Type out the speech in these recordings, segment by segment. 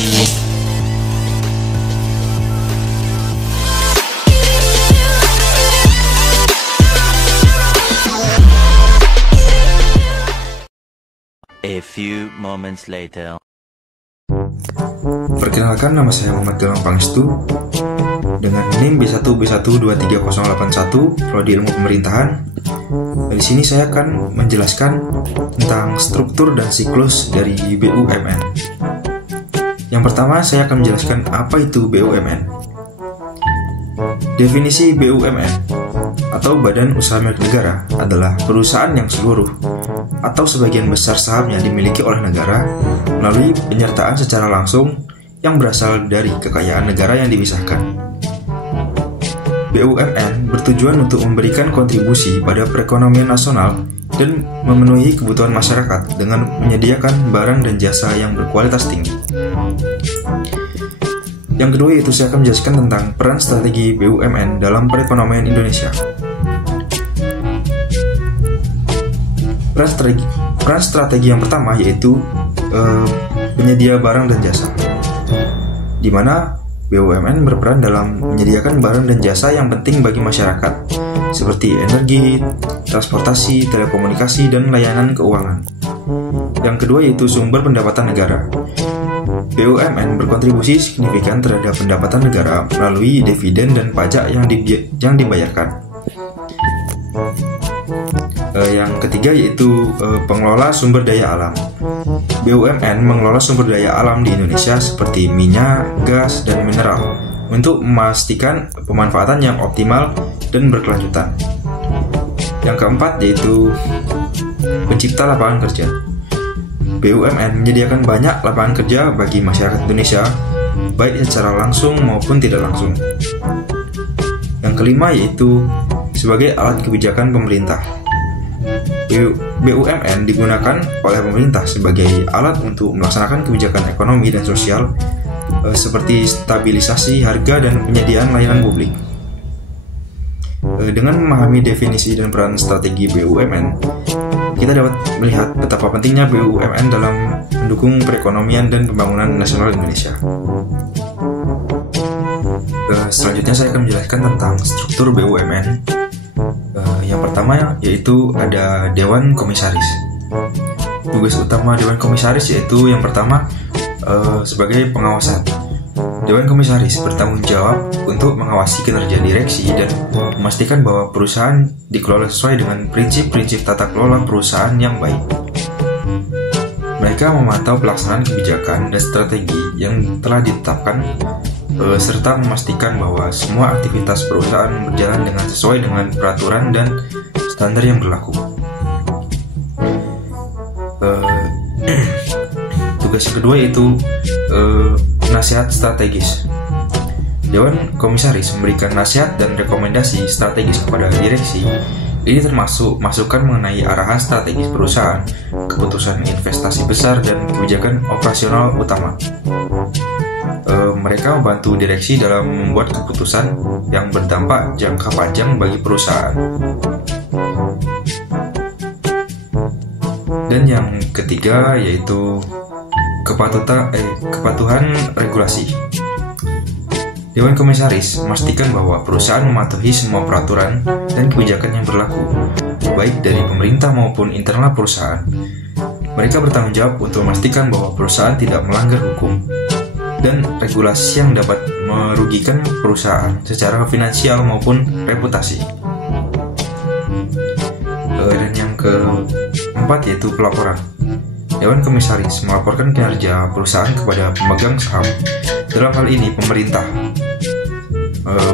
A few moments later. Perkenalkan, nama saya Muhammad Ilham Pangestu dengan NIM B1B1230081 Prodi Ilmu Pemerintahan. Di sini saya akan menjelaskan tentang struktur dan siklus dari BUMN. Yang pertama, saya akan menjelaskan apa itu BUMN. Definisi BUMN atau Badan Usaha Milik Negara adalah perusahaan yang seluruh atau sebagian besar sahamnya dimiliki oleh negara melalui penyertaan secara langsung yang berasal dari kekayaan negara yang dipisahkan. BUMN bertujuan untuk memberikan kontribusi pada perekonomian nasional dan memenuhi kebutuhan masyarakat dengan menyediakan barang dan jasa yang berkualitas tinggi. Yang kedua yaitu saya akan menjelaskan tentang peran strategi BUMN dalam perekonomian Indonesia. Peran strategi yang pertama yaitu penyedia barang dan jasa, di mana BUMN berperan dalam menyediakan barang dan jasa yang penting bagi masyarakat, seperti energi, transportasi, telekomunikasi, dan layanan keuangan. Yang kedua yaitu sumber pendapatan negara. BUMN berkontribusi signifikan terhadap pendapatan negara melalui dividen dan pajak yang dibayarkan. Yang ketiga yaitu pengelola sumber daya alam. BUMN mengelola sumber daya alam di Indonesia seperti minyak, gas, dan mineral untuk memastikan pemanfaatan yang optimal dan berkelanjutan. Yang keempat yaitu pencipta lapangan kerja. BUMN menyediakan banyak lapangan kerja bagi masyarakat Indonesia, baik secara langsung maupun tidak langsung. Yang kelima yaitu sebagai alat kebijakan pemerintah. BUMN digunakan oleh pemerintah sebagai alat untuk melaksanakan kebijakan ekonomi dan sosial seperti stabilisasi harga dan penyediaan layanan publik. Dengan memahami definisi dan peran strategi BUMN, kita dapat melihat betapa pentingnya BUMN dalam mendukung perekonomian dan pembangunan nasional Indonesia. Selanjutnya saya akan menjelaskan tentang struktur BUMN. Yang pertama yaitu ada Dewan Komisaris. Tugas utama Dewan Komisaris yaitu yang pertama sebagai pengawasan. Dewan Komisaris bertanggung jawab untuk mengawasi kinerja direksi dan memastikan bahwa perusahaan dikelola sesuai dengan prinsip-prinsip tata kelola perusahaan yang baik. Mereka memantau pelaksanaan kebijakan dan strategi yang telah ditetapkan serta memastikan bahwa semua aktivitas perusahaan berjalan dengan sesuai dengan peraturan dan standar yang berlaku. Tugas yang kedua yaitu nasihat strategis. Dewan Komisaris memberikan nasihat dan rekomendasi strategis kepada direksi. Ini termasuk masukan mengenai arahan strategis perusahaan, keputusan investasi besar, dan kebijakan operasional utama. Mereka membantu direksi dalam membuat keputusan yang berdampak jangka panjang bagi perusahaan. Dan yang ketiga yaitu kepatuhan regulasi. Dewan Komisaris memastikan bahwa perusahaan mematuhi semua peraturan dan kebijakan yang berlaku, baik dari pemerintah maupun internal perusahaan. Mereka bertanggung jawab untuk memastikan bahwa perusahaan tidak melanggar hukum dan regulasi yang dapat merugikan perusahaan secara finansial maupun reputasi. Dan yang keempat yaitu pelaporan. Dewan Komisaris melaporkan kinerja perusahaan kepada pemegang saham. Dalam hal ini pemerintah.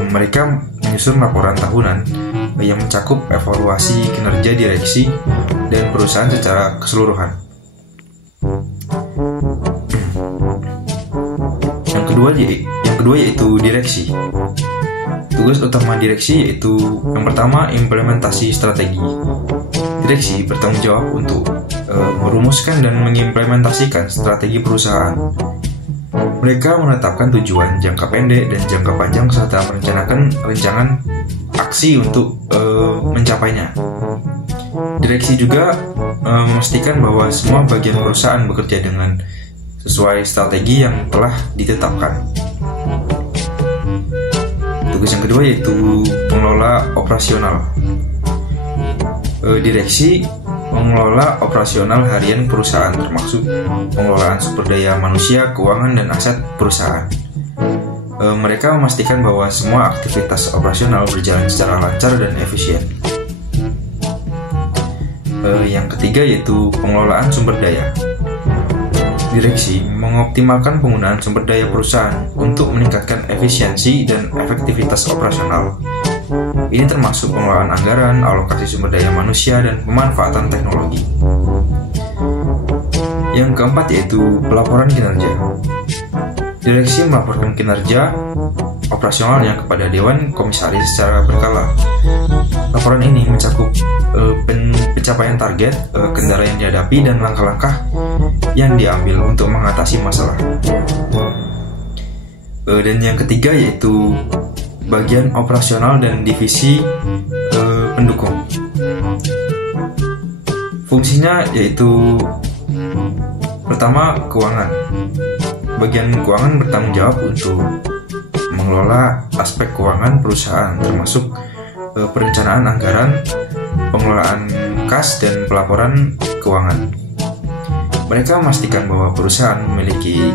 Mereka menyusun laporan tahunan yang mencakup evaluasi kinerja direksi dan perusahaan secara keseluruhan. Yang kedua yaitu direksi. Tugas utama direksi yaitu yang pertama implementasi strategi. Direksi bertanggung jawab untuk merumuskan dan mengimplementasikan strategi perusahaan. Mereka menetapkan tujuan jangka pendek dan jangka panjang serta merencanakan rancangan aksi untuk mencapainya. Direksi juga memastikan bahwa semua bagian perusahaan bekerja dengan sesuai strategi yang telah ditetapkan. Tugas yang kedua yaitu pengelola operasional. Direksi mengelola operasional harian perusahaan, termasuk pengelolaan sumber daya manusia, keuangan, dan aset perusahaan. Mereka memastikan bahwa semua aktivitas operasional berjalan secara lancar dan efisien. Yang ketiga yaitu pengelolaan sumber daya. Direksi mengoptimalkan penggunaan sumber daya perusahaan untuk meningkatkan efisiensi dan efektivitas operasional. Ini termasuk pengelolaan anggaran, alokasi sumber daya manusia, dan pemanfaatan teknologi. Yang keempat yaitu pelaporan kinerja. Direksi melaporkan kinerja operasionalnya kepada Dewan Komisaris secara berkala. Laporan ini mencakup pencapaian target, kendala yang dihadapi, dan langkah-langkah yang diambil untuk mengatasi masalah. Dan yang ketiga yaitu bagian operasional dan divisi pendukung. Fungsinya yaitu pertama, keuangan. Bagian keuangan bertanggung jawab untuk mengelola aspek keuangan perusahaan, termasuk perencanaan anggaran, pengelolaan kas, dan pelaporan keuangan. Mereka memastikan bahwa perusahaan memiliki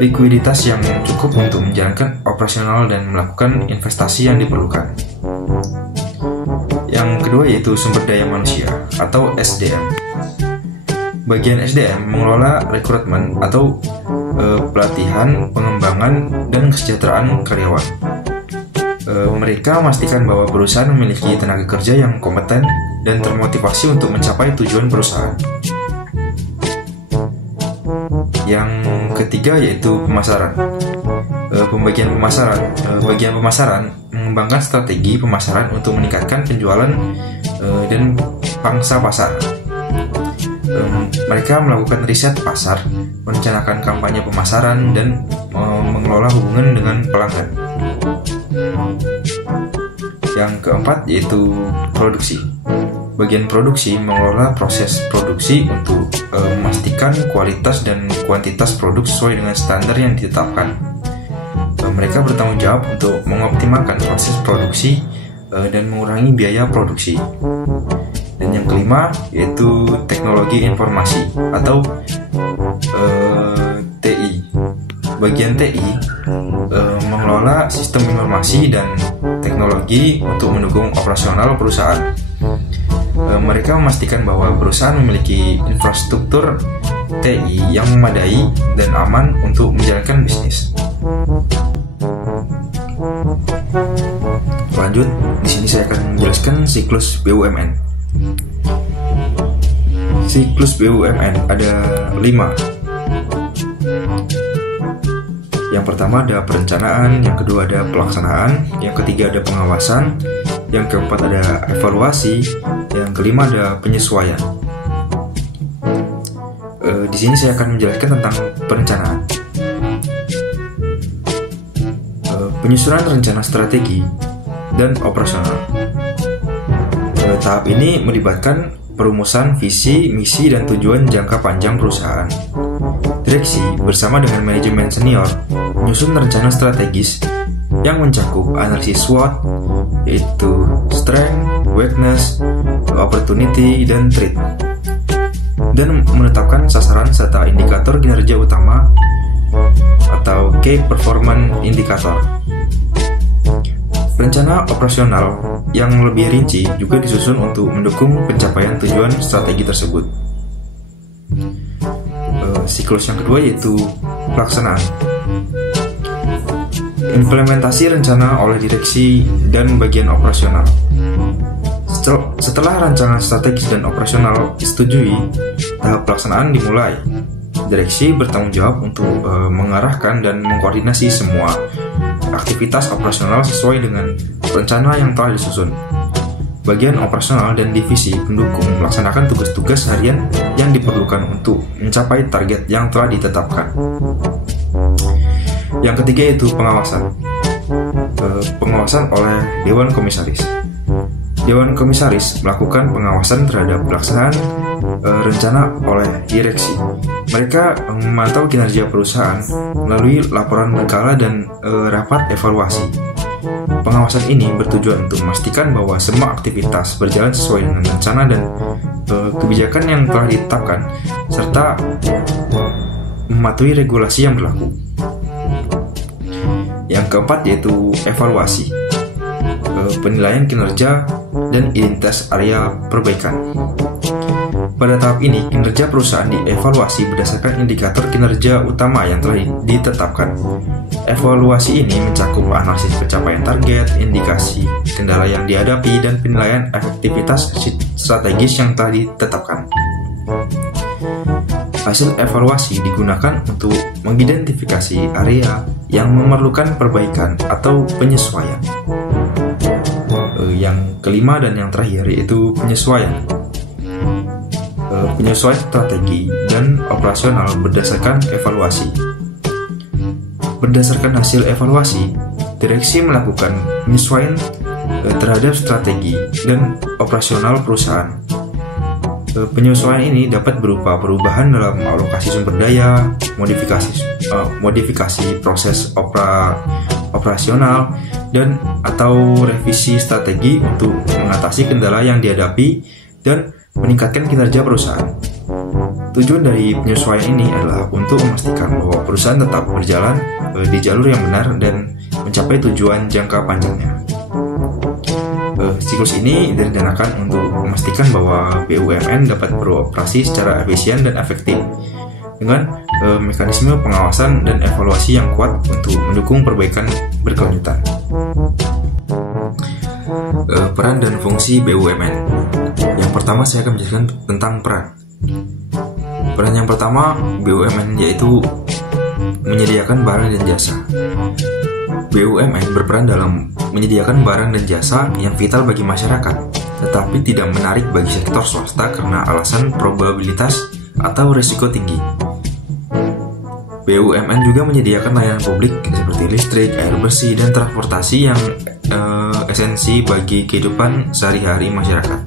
likuiditas yang cukup untuk menjalankan operasional dan melakukan investasi yang diperlukan. Yang kedua yaitu sumber daya manusia atau SDM. Bagian SDM mengelola rekrutmen atau pelatihan, pengembangan, dan kesejahteraan karyawan. Mereka memastikan bahwa perusahaan memiliki tenaga kerja yang kompeten dan termotivasi untuk mencapai tujuan perusahaan. Yang ketiga yaitu pemasaran. Bagian pemasaran mengembangkan strategi pemasaran untuk meningkatkan penjualan dan pangsa pasar. Mereka melakukan riset pasar, merencanakan kampanye pemasaran, dan mengelola hubungan dengan pelanggan. Yang keempat yaitu produksi. Bagian produksi mengelola proses produksi untuk memastikan kualitas dan kuantitas produk sesuai dengan standar yang ditetapkan. Mereka bertanggung jawab untuk mengoptimalkan proses produksi dan mengurangi biaya produksi. Dan yang kelima yaitu teknologi informasi atau TI. Bagian TI mengelola sistem informasi dan teknologi untuk mendukung operasional perusahaan. Mereka memastikan bahwa perusahaan memiliki infrastruktur TI yang memadai dan aman untuk menjalankan bisnis. Lanjut, di sini saya akan menjelaskan siklus BUMN. Siklus BUMN ada 5. Yang pertama ada perencanaan, yang kedua ada pelaksanaan, yang ketiga ada pengawasan, yang keempat ada evaluasi, yang kelima ada penyesuaian. Di sini saya akan menjelaskan tentang perencanaan. Penyusunan rencana strategi dan operasional. Tahap ini melibatkan perumusan visi, misi, dan tujuan jangka panjang perusahaan. Direksi bersama dengan manajemen senior menyusun rencana strategis yang mencakup analisis SWOT, yaitu strength, weakness, opportunity, dan threat, dan menetapkan sasaran serta indikator kinerja utama atau Key Performance Indicator. Rencana operasional yang lebih rinci juga disusun untuk mendukung pencapaian tujuan strategi tersebut. Siklus yang kedua yaitu pelaksanaan. Implementasi rencana oleh direksi dan bagian operasional. Setelah rancangan strategis dan operasional disetujui, tahap pelaksanaan dimulai. Direksi bertanggung jawab untuk mengarahkan dan mengkoordinasi semua aktivitas operasional sesuai dengan rencana yang telah disusun. Bagian operasional dan divisi pendukung melaksanakan tugas-tugas harian yang diperlukan untuk mencapai target yang telah ditetapkan. Yang ketiga yaitu pengawasan. Pengawasan oleh Dewan Komisaris. Dewan Komisaris melakukan pengawasan terhadap pelaksanaan rencana oleh direksi. Mereka memantau kinerja perusahaan melalui laporan berkala dan rapat evaluasi. Pengawasan ini bertujuan untuk memastikan bahwa semua aktivitas berjalan sesuai dengan rencana dan kebijakan yang telah ditetapkan, serta mematuhi regulasi yang berlaku. Yang keempat yaitu evaluasi, penilaian kinerja dan identitas area perbaikan. Pada tahap ini, kinerja perusahaan dievaluasi berdasarkan indikator kinerja utama yang telah ditetapkan. Evaluasi ini mencakup analisis pencapaian target, indikasi kendala yang dihadapi, dan penilaian efektivitas strategis yang telah ditetapkan. Hasil evaluasi digunakan untuk mengidentifikasi area yang memerlukan perbaikan atau penyesuaian. Yang kelima dan yang terakhir yaitu penyesuaian. Penyesuaian strategi dan operasional berdasarkan evaluasi. Berdasarkan hasil evaluasi, direksi melakukan penyesuaian terhadap strategi dan operasional perusahaan. Penyesuaian ini dapat berupa perubahan dalam alokasi sumber daya, modifikasi proses operasional, dan atau revisi strategi untuk mengatasi kendala yang dihadapi dan meningkatkan kinerja perusahaan. Tujuan dari penyesuaian ini adalah untuk memastikan bahwa perusahaan tetap berjalan di jalur yang benar dan mencapai tujuan jangka panjangnya. Siklus ini direncanakan untuk memastikan bahwa BUMN dapat beroperasi secara efisien dan efektif dengan mekanisme pengawasan dan evaluasi yang kuat untuk mendukung perbaikan berkelanjutan. Peran dan fungsi BUMN. Yang pertama saya akan menjelaskan tentang peran. Peran yang pertama BUMN yaitu menyediakan barang dan jasa. BUMN berperan dalam menyediakan barang dan jasa yang vital bagi masyarakat, tetapi tidak menarik bagi sektor swasta karena alasan probabilitas atau risiko tinggi. BUMN juga menyediakan layanan publik seperti listrik, air bersih, dan transportasi yang esensi bagi kehidupan sehari-hari masyarakat.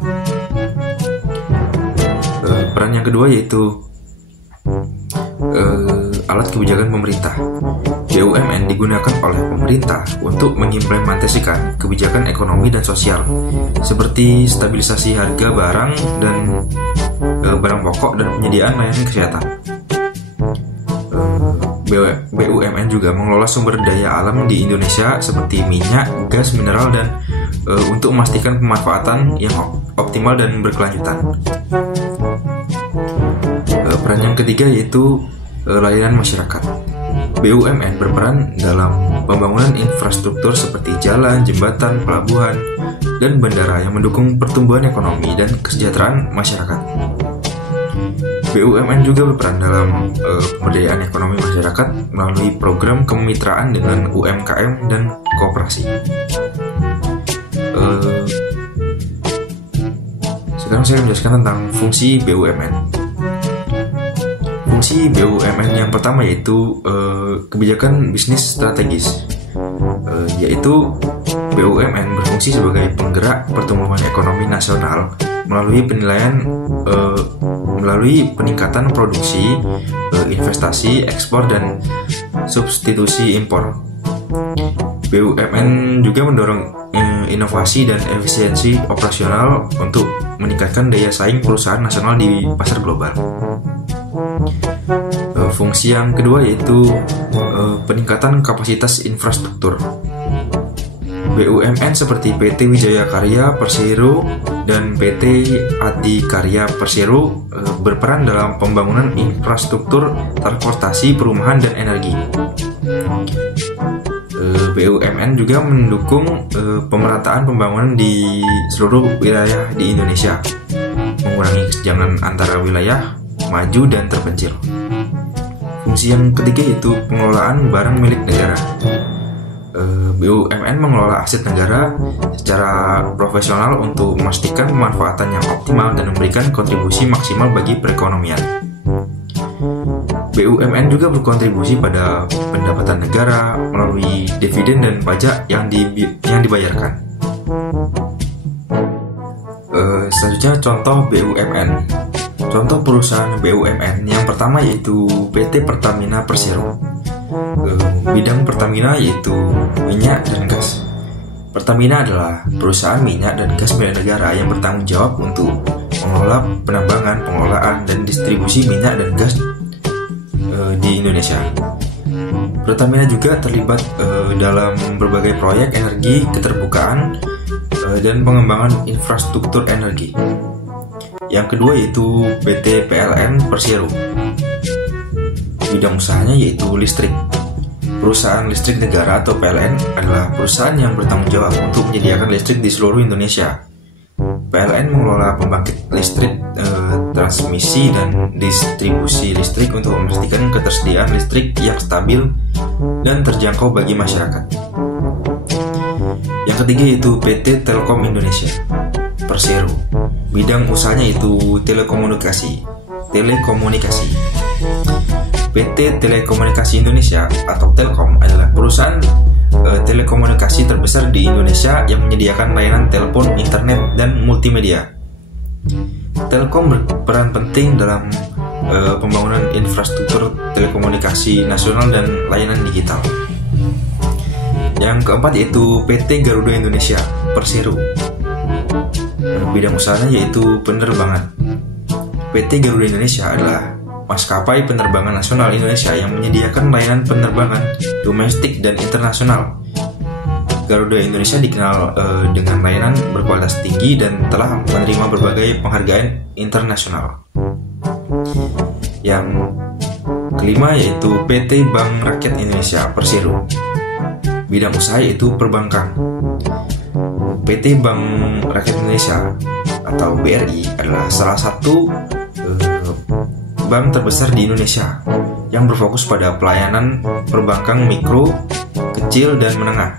Peran yang kedua yaitu alat kebijakan pemerintah. BUMN digunakan oleh pemerintah untuk mengimplementasikan kebijakan ekonomi dan sosial seperti stabilisasi harga barang dan barang pokok dan penyediaan layanan kesehatan. BUMN juga mengelola sumber daya alam di Indonesia seperti minyak, gas, mineral, dan untuk memastikan pemanfaatan yang optimal dan berkelanjutan. Peran yang ketiga yaitu layanan masyarakat. BUMN berperan dalam pembangunan infrastruktur seperti jalan, jembatan, pelabuhan, dan bandara yang mendukung pertumbuhan ekonomi dan kesejahteraan masyarakat. BUMN juga berperan dalam pemberdayaan ekonomi masyarakat melalui program kemitraan dengan UMKM dan koperasi. Sekarang saya menjelaskan tentang fungsi BUMN. Fungsi BUMN yang pertama yaitu kebijakan bisnis strategis, yaitu BUMN berfungsi sebagai penggerak pertumbuhan ekonomi nasional melalui peningkatan produksi, investasi, ekspor, dan substitusi impor. BUMN juga mendorong inovasi dan efisiensi operasional untuk meningkatkan daya saing perusahaan nasional di pasar global. Fungsi yang kedua yaitu peningkatan kapasitas infrastruktur. BUMN seperti PT Wijaya Karya Persero dan PT Adikarya Persero berperan dalam pembangunan infrastruktur transportasi, perumahan, dan energi. BUMN juga mendukung pemerataan pembangunan di seluruh wilayah di Indonesia, mengurangi kesenjangan antara wilayah maju dan terpencil. Fungsi yang ketiga yaitu pengelolaan barang milik negara. BUMN mengelola aset negara secara profesional untuk memastikan pemanfaatan yang optimal dan memberikan kontribusi maksimal bagi perekonomian. BUMN juga berkontribusi pada pendapatan negara melalui dividen dan pajak yang dibayarkan. Selanjutnya contoh BUMN. Contoh perusahaan BUMN yang pertama yaitu PT Pertamina Persero. Bidang Pertamina yaitu minyak dan gas. Pertamina adalah perusahaan minyak dan gas milik negara yang bertanggung jawab untuk mengelola penambangan, pengelolaan, dan distribusi minyak dan gas di Indonesia. Pertamina juga terlibat dalam berbagai proyek energi keterbukaan dan pengembangan infrastruktur energi. Yang kedua yaitu PT PLN Persero. Bidang usahanya yaitu listrik. Perusahaan listrik negara atau PLN adalah perusahaan yang bertanggung jawab untuk menyediakan listrik di seluruh Indonesia. PLN mengelola pembangkit listrik, transmisi, dan distribusi listrik untuk memastikan ketersediaan listrik yang stabil dan terjangkau bagi masyarakat. Yang ketiga yaitu PT Telkom Indonesia Persero. Bidang usahanya yaitu telekomunikasi. PT Telekomunikasi Indonesia atau Telkom adalah perusahaan telekomunikasi terbesar di Indonesia yang menyediakan layanan telepon, internet, dan multimedia. Telkom berperan penting dalam pembangunan infrastruktur telekomunikasi nasional dan layanan digital. Yang keempat yaitu PT Garuda Indonesia Persero. Bidang usahanya yaitu penerbangan. PT Garuda Indonesia adalah maskapai penerbangan nasional Indonesia yang menyediakan layanan penerbangan domestik dan internasional. Garuda Indonesia dikenal dengan layanan berkualitas tinggi dan telah menerima berbagai penghargaan internasional. Yang kelima yaitu PT Bank Rakyat Indonesia Persero. Bidang usaha yaitu perbankan. PT Bank Rakyat Indonesia atau BRI adalah salah satu bank terbesar di Indonesia yang berfokus pada pelayanan perbankan mikro, kecil, dan menengah.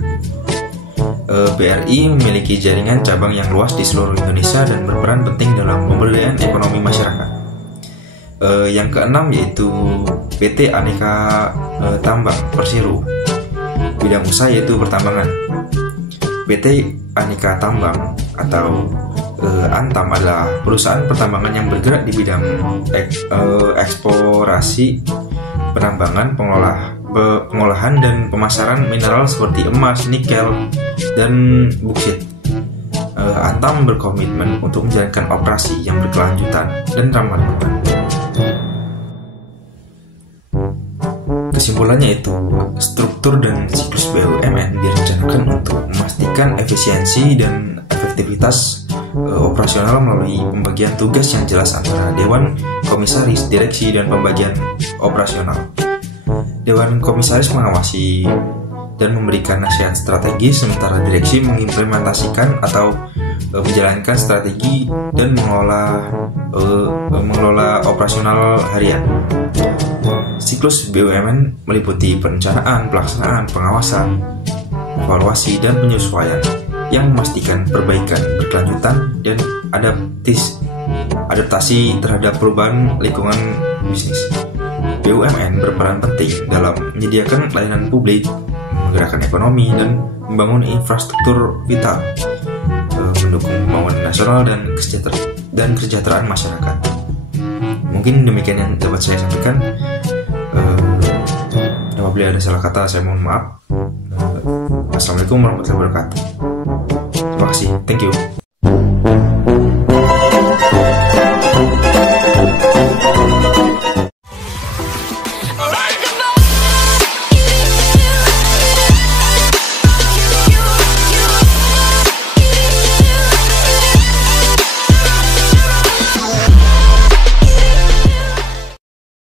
BRI memiliki jaringan cabang yang luas di seluruh Indonesia dan berperan penting dalam pemberdayaan ekonomi masyarakat. Yang keenam yaitu PT Aneka Tambang Persero. Bidang usaha yaitu pertambangan. PT Aneka Tambang atau Antam adalah perusahaan pertambangan yang bergerak di bidang eksplorasi, penambangan, pengolahan, dan pemasaran mineral seperti emas, nikel, dan boksit. Antam berkomitmen untuk menjalankan operasi yang berkelanjutan dan ramah lingkungan. Kesimpulannya itu, struktur dan siklus BUMN direncanakan untuk memastikan efisiensi dan efektivitas operasional melalui pembagian tugas yang jelas antara Dewan Komisaris, Direksi, dan pembagian operasional. Dewan Komisaris mengawasi dan memberikan nasihat strategi, sementara Direksi mengimplementasikan atau menjalankan strategi dan mengelola operasional harian. Siklus BUMN meliputi perencanaan, pelaksanaan, pengawasan, evaluasi, dan penyesuaian yang memastikan perbaikan berkelanjutan dan adaptasi terhadap perubahan lingkungan bisnis. BUMN berperan penting dalam menyediakan layanan publik, menggerakkan ekonomi, dan membangun infrastruktur vital, mendukung pembangunan nasional dan kesejahteraan masyarakat. Mungkin demikian yang dapat saya sampaikan. Apabila ada salah kata, saya mohon maaf. Assalamualaikum warahmatullahi wabarakatuh. Terima kasih. Thank you.